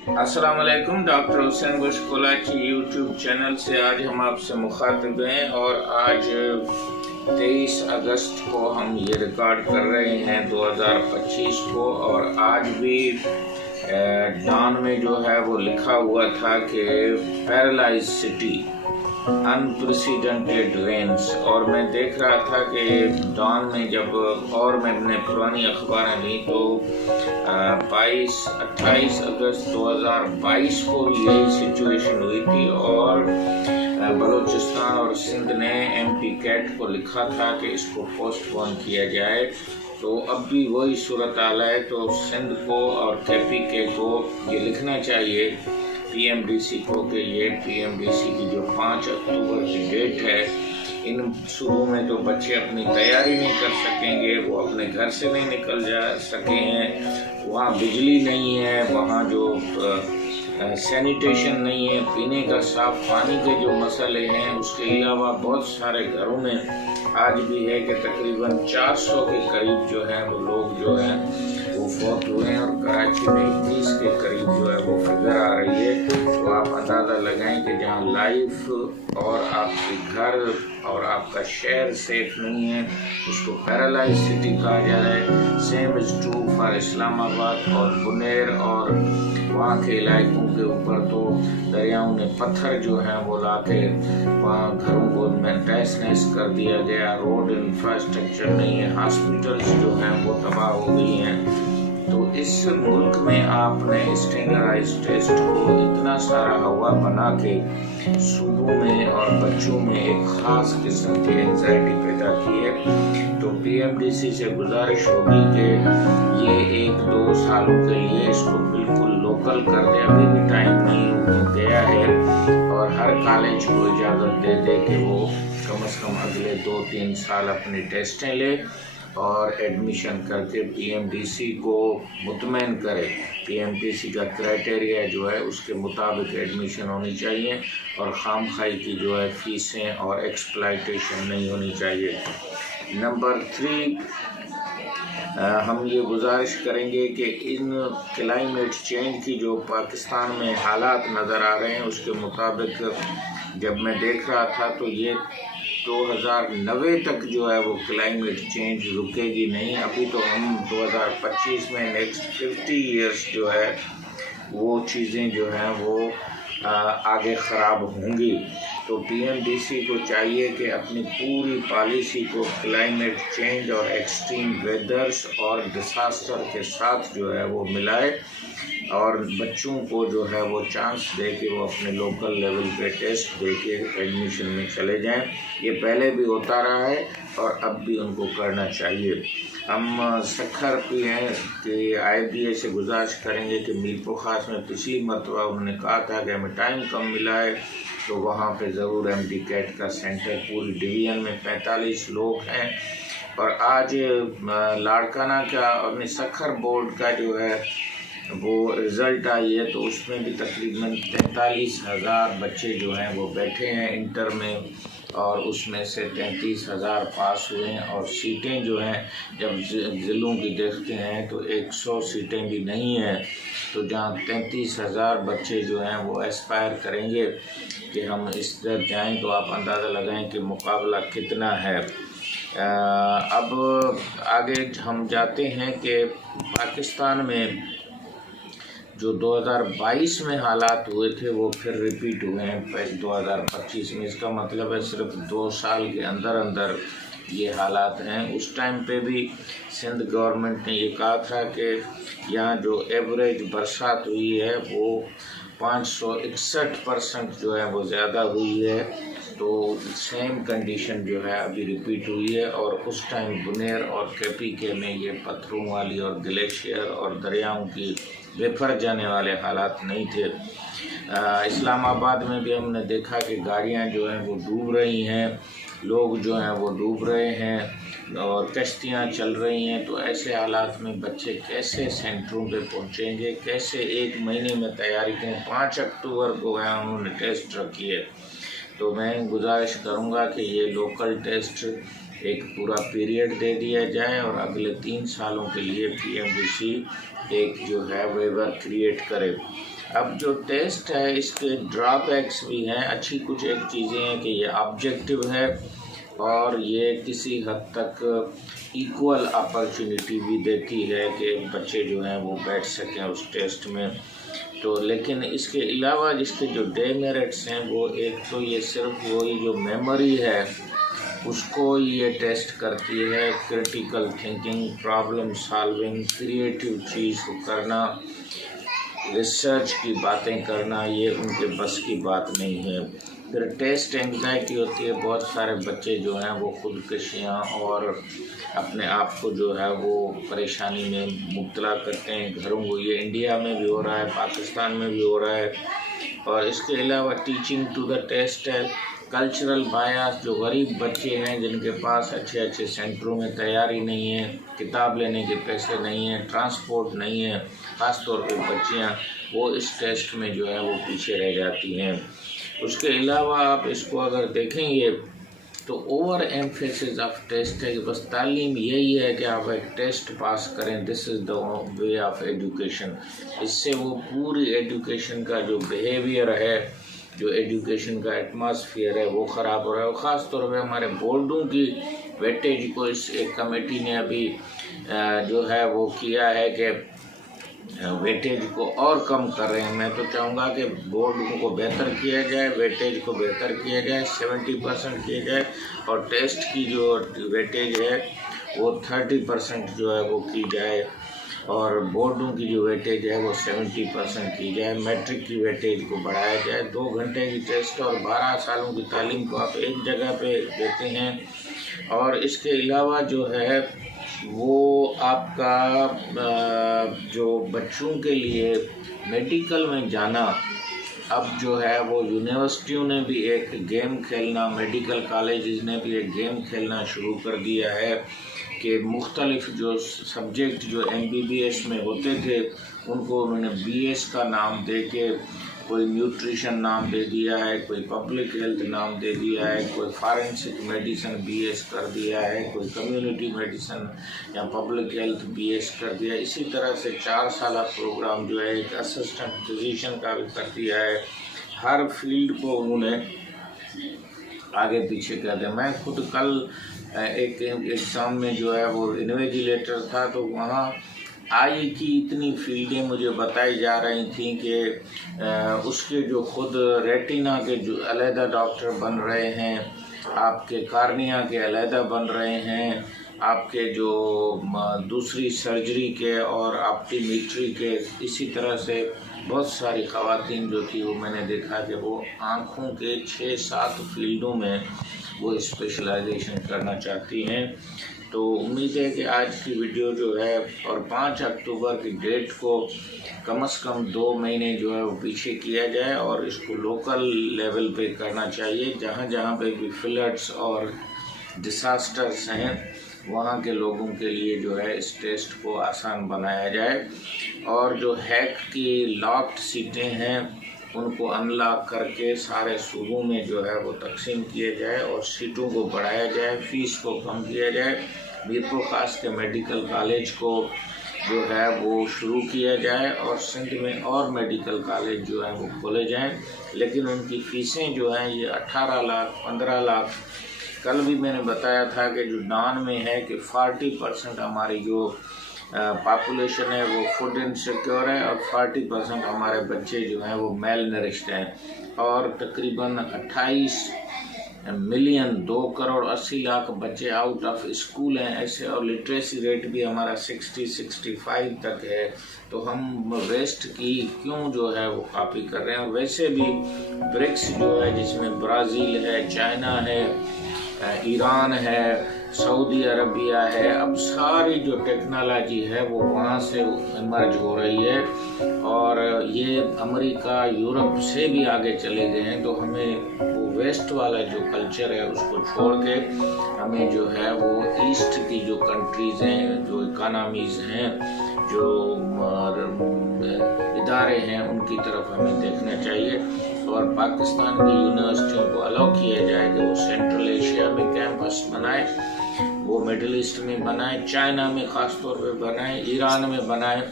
अस्सलाम वालेकुम। डॉक्टर हुसैन बुशकोला की यूट्यूब चैनल से आज हम आपसे मुखातिब हैं और आज 23 अगस्त को हम ये रिकॉर्ड कर रहे हैं 2025 को। और आज भी डॉन में जो है वो लिखा हुआ था कि पैरालाइज सिटी, अनप्रेसिडेंटेड रेन्स। और मैं देख रहा था कि डॉन में जब और मैंने पुरानी अखबारें ली तो 28 अगस्त 2022 को यही सिचुएशन हुई थी और बलूचिस्तान और सिंध ने MP कैट को लिखा था कि इसको पोस्टपोन किया जाए। तो अब भी वही सूरत हाल है। तो सिंध को और KPK को ये लिखना चाहिए PMDC को कि ये PMDC की जो 5 अक्टूबर की डेट है, इन शुरू में तो बच्चे अपनी तैयारी नहीं कर सकेंगे, वो अपने घर से नहीं निकल जा सके हैं, वहाँ बिजली नहीं है, वहाँ जो सैनिटेशन नहीं है, पीने का साफ पानी के जो मसले हैं, उसके अलावा बहुत सारे घरों में आज भी है कि तकरीबन 400 के करीब जो है वो लोग जो हैं वो फौत हुए हैं और कराची में 30 के करीब जो है वो फिगर आ रही है। तो आप अंदाज़ा लगाएं कि जहाँ लाइफ और आपके घर और आपका शहर सेफ नहीं है, उसको पैरालाइज सिटी कहा जा रहा है। Same is true for Islamabad और बुनेर और वहाँ के इलाकों के ऊपर तो दरियाओं ने पत्थर जो हैं वो ला के वहाँ घरों को तहस नहस कर दिया गया। रोड इंफ्रास्ट्रक्चर नहीं है, हॉस्पिटल्स जो हैं वो तबाह हो गई हैं। तो इस मुल्क में आपने स्टैंडर्डाइज टेस्ट को इतना सारा हवा बना के सूबों में और बच्चों में एक ख़ास किस्म की एंजाइटी पैदा की है। तो PMDC से गुजारिश होगी कि ये 1-2 सालों के लिए इसको बिल्कुल लोकल कर दे। अभी भी टाइम नहीं गया है और हर कॉलेज को इजाज़त दे दे कि वो कम से कम अगले 2-3 साल अपनी टेस्टें ले और एडमिशन करके PMDC को मुतमईन करे। PMDC का क्राइटेरिया जो है उसके मुताबिक एडमिशन होनी चाहिए और खामखाई की जो है फीसें और एक्सप्लॉयटेशन नहीं होनी चाहिए। नंबर 3, हम ये गुजारिश करेंगे कि इन क्लाइमेट चेंज की जो पाकिस्तान में हालात नज़र आ रहे हैं उसके मुताबिक जब मैं देख रहा था तो ये 2090 तक जो है वो क्लाइमेट चेंज रुकेगी नहीं। अभी तो हम 2025 में नेक्स्ट 50 इयर्स जो है वो चीज़ें जो हैं वो आगे ख़राब होंगी। तो PMDC को चाहिए कि अपनी पूरी पॉलिसी को क्लाइमेट चेंज और एक्सट्रीम वेदर्स और डिसास्टर के साथ जो है वो मिलाए और बच्चों को जो है वो चांस दे कि वो अपने लोकल लेवल पे टेस्ट दे के एडमिशन में चले जाएं। ये पहले भी होता रहा है और अब भी उनको करना चाहिए। हम सखर भी हैं कि IBA से गुजारिश करेंगे कि मीरपुर खास में पिछली मरतबा उन्होंने कहा था कि हमें टाइम कम मिला है तो वहाँ पे ज़रूर MD कैट का सेंटर, पूरी डिवीज़न में 45 लोग हैं। और आज लाड़काना का और सखर बोर्ड का जो है वो रिज़ल्ट आई है तो उसमें भी तकरीबन 43,000 बच्चे जो हैं वो बैठे हैं इंटर में और उसमें से 33,000 पास हुए हैं। और सीटें जो हैं जब ज़िलों की देखते हैं तो 100 सीटें भी नहीं हैं। तो जहाँ 33,000 बच्चे जो हैं वो एस्पायर करेंगे कि हम इस तरह जाएँ तो आप अंदाज़ा लगाएं कि मुकाबला कितना है। अब आगे हम जाते हैं कि पाकिस्तान में जो 2022 में हालात हुए थे वो फिर रिपीट हुए हैं 2025 में। इसका मतलब है सिर्फ 2 साल के अंदर अंदर ये हालात हैं। उस टाइम पे भी सिंध गवर्नमेंट ने ये कहा था कि यहाँ जो एवरेज बरसात हुई है वो 561% जो है वो ज़्यादा हुई है। तो सेम कंडीशन जो है अभी रिपीट हुई है और उस टाइम बुनेर और KPK में ये पत्थरों वाली और ग्लेशियर और दरियाओं की बेफर जाने वाले हालात नहीं थे। इस्लामाबाद में भी हमने देखा कि गाड़ियां जो हैं वो डूब रही हैं, लोग जो हैं वो डूब रहे हैं और कश्तियां चल रही हैं। तो ऐसे हालात में बच्चे कैसे सेंटरों पे पहुंचेंगे, कैसे 1 महीने में तैयारी करें। 5 अक्टूबर को यहाँ उन्होंने टेस्ट रखी है। तो मैं गुजारिश करूँगा कि ये लोकल टेस्ट एक पूरा पीरियड दे दिया जाए और अगले 3 सालों के लिए PMDC एक जो है वेवर क्रिएट करे। अब जो टेस्ट है इसके ड्रॉबैक्स भी हैं। अच्छी कुछ एक चीज़ें हैं कि ये ऑब्जेक्टिव है और ये किसी हद तक इक्वल अपॉर्चुनिटी भी देती है कि बच्चे जो हैं वो बैठ सकें उस टेस्ट में। तो लेकिन इसके अलावा जिसके जो डेमेरिट्स हैं वो एक तो ये सिर्फ वही जो मेमोरी है उसको ये टेस्ट करती है। Critical thinking, problem solving, creative चीज़ को करना, रिसर्च की बातें करना, ये उनके बस की बात नहीं है। फिर टेस्ट एंग्जाइटी होती है। बहुत सारे बच्चे जो हैं वो खुदकशियाँ और अपने आप को जो है वो परेशानी में मुब्तला करते हैं घरों को। ये इंडिया में भी हो रहा है, पाकिस्तान में भी हो रहा है। और इसके अलावा टीचिंग टू द टेस्ट है। कल्चरल बायस, जो गरीब बच्चे हैं जिनके पास अच्छे अच्छे सेंटरों में तैयारी नहीं है, किताब लेने के पैसे नहीं हैं, ट्रांसपोर्ट नहीं है, ख़ास तौर पे बच्चियाँ, वो इस टेस्ट में जो है वो पीछे रह जाती हैं। उसके अलावा आप इसको अगर देखेंगे तो ओवर एम्फेसिस ऑफ टेस्ट है कि बस तालीम यही है कि आप एक टेस्ट पास करें, this is the way of education. इससे वो पूरी एजुकेशन का जो बिहेवियर है, जो एजुकेशन का एटमॉस्फेयर है वो ख़राब हो रहा है। और ख़ास तौर पे हमारे बोर्डों की वेटेज को इस एक कमेटी ने अभी जो है वो किया है कि वेटेज को और कम कर रहे हैं। मैं तो चाहूँगा कि बोर्ड को बेहतर किया जाए, वेटेज को बेहतर किया जाए, 70% किया जाए और टेस्ट की जो वेटेज है वो 30% जो है वो की जाए और बोर्डों की जो वेटेज है वो 70% की जाए। मैट्रिक की वेटेज को बढ़ाया जाए। 2 घंटे की टेस्ट और 12 सालों की तालीम को आप एक जगह पे देते हैं। और इसके अलावा जो है वो आपका जो बच्चों के लिए मेडिकल में जाना, अब जो है वो यूनिवर्सिटियों ने भी एक गेम खेलना, मेडिकल कॉलेजेस ने भी एक गेम खेलना शुरू कर दिया है कि मुख्तलिफ जो सब्जेक्ट जो MBBS में होते थे उनको उन्होंने BS का नाम दे के, कोई न्यूट्रिशन नाम दे दिया है, कोई पब्लिक हेल्थ नाम दे दिया है, कोई फॉरेंसिक मेडिसिन BS कर दिया है, कोई कम्युनिटी मेडिसिन या पब्लिक हेल्थ BS कर दिया। इसी तरह से 4 साल प्रोग्राम जो है एक असिस्टेंट फिजिशियन का भी कर दिया है। हर फील्ड को उन्होंने आगे पीछे कर दिया। मैं खुद कल एक एग्ज़ाम में जो है वो इन्विजिलेटर था तो वहाँ आई की इतनी फील्डें मुझे बताई जा रही थी कि उसके जो खुद रेटिना के जो अलहदा डॉक्टर बन रहे हैं, आपके कार्निया के अलहदा बन रहे हैं, आपके जो दूसरी सर्जरी के और ऑप्टोमेट्री के, इसी तरह से बहुत सारी ख़वातीन जो थी वो मैंने देखा कि वो आँखों के 6-7 फील्डों में वो स्पेशलाइजेशन करना चाहती हैं। तो उम्मीद है कि आज की वीडियो जो है और 5 अक्टूबर की डेट को कम से कम 2 महीने जो है वो पीछे किया जाए और इसको लोकल लेवल पे करना चाहिए। जहाँ जहाँ पे भी फ्लड्स और डिसास्टर्स हैं वहाँ के लोगों के लिए जो है इस टेस्ट को आसान बनाया जाए और जो हैक की लॉक्ड सीटें हैं उनको अनलॉक करके सारे सूबों में जो है वो तकसीम किए जाए और सीटों को बढ़ाया जाए, फीस को कम किया जाए। मीरपुर खास के मेडिकल कॉलेज को जो है वो शुरू किया जाए और सिंध में और मेडिकल कॉलेज जो है वो खोले जाएं, लेकिन उनकी फ़ीसें जो हैं ये 18 लाख 15 लाख। कल भी मैंने बताया था कि जो डान में है कि 40% हमारी जो पॉपुलेशन है वो फूड इनसिक्योर है और 40% हमारे बच्चे जो हैं वो मेल नरिश्ड हैं और तकरीबन 28 मिलियन 2 करोड़ 80 लाख बच्चे आउट ऑफ स्कूल हैं ऐसे। और लिटरेसी रेट भी हमारा 60-65 तक है। तो हम वेस्ट की क्यों जो है वो कॉपी कर रहे हैं। और वैसे भी ब्रिक्स जो है जिसमें ब्राज़ील है, चाइना है, ईरान है, सऊदी अरबिया है, अब सारी जो टेक्नोलॉजी है वो वहाँ से इमर्ज हो रही है और ये अमेरिका यूरोप से भी आगे चले गए हैं। तो हमें वो वेस्ट वाला जो कल्चर है उसको छोड़ के हमें जो है वो ईस्ट की जो कंट्रीज़ हैं, जो इकानमीज़ हैं, जो इदारे हैं उनकी तरफ हमें देखना चाहिए और पाकिस्तान की यूनिवर्सिटियों को अलाउ किया जाए कि वो सेंट्रल एशिया में कैंपस बनाए, वो मिडिल ईस्ट में बनाए, चाइना में ख़ास तौर पे बनाए, ईरान में बनाए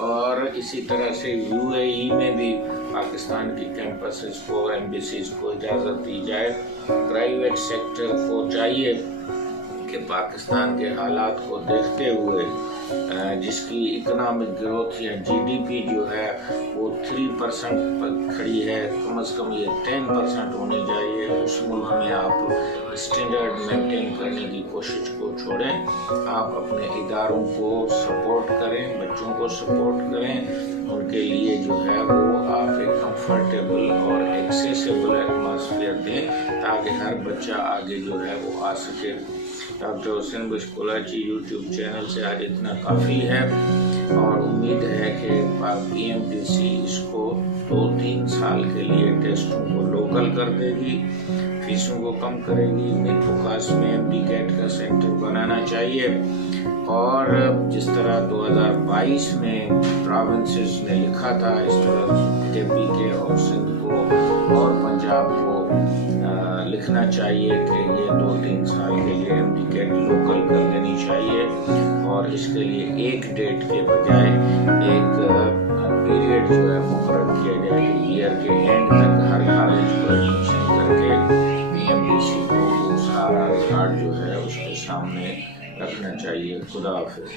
और इसी तरह से यूएई में भी पाकिस्तान की कैंपसेस को, एम्बेसीज को इजाज़त दी जाए। प्राइवेट सेक्टर को चाहिए कि पाकिस्तान के हालात को देखते हुए जिसकी इकोनॉमिक ग्रोथ या जीडीपी जो है वो 3% पर खड़ी है, कम से कम ये 10% होनी चाहिए। उस मुल्क में आप स्टैंडर्ड मेंटेन करने की कोशिश को छोड़ें, आप अपने इदारों को सपोर्ट करें, बच्चों को सपोर्ट करें, उनके लिए जो है वो आप एक कंफर्टेबल और एक्सेसिबल एटमॉस्फेयर दें ताकि हर बच्चा आगे जो है वो आ सके। डॉक्टर हुसैन बुशकुलाची यूट्यूब चैनल से आज इतना काफ़ी है और उम्मीद है कि PMDC इसको 2-3 साल के लिए टेस्टों को लोकल कर देगी, फीसों को कम करेगी, मिडफोकास में MD-CAT का सेंटर बनाना चाहिए और जिस तरह 2022 में प्रोविंसेस ने लिखा था इस तरह KPK और सिंध को और पंजाब को लिखना चाहिए कि ये 2-3 साल के लिए MD-CAT लोकल कर देनी चाहिए और इसके लिए एक डेट के बजाय एक पीरियड जो है मुकर्रर किया जाए कि ईयर के एंड तक हर कॉलेज को एडमिशन करके PMDC को वो सारा रिकॉर्ड जो है उसके सामने रखना चाहिए। खुदा हाफिज़।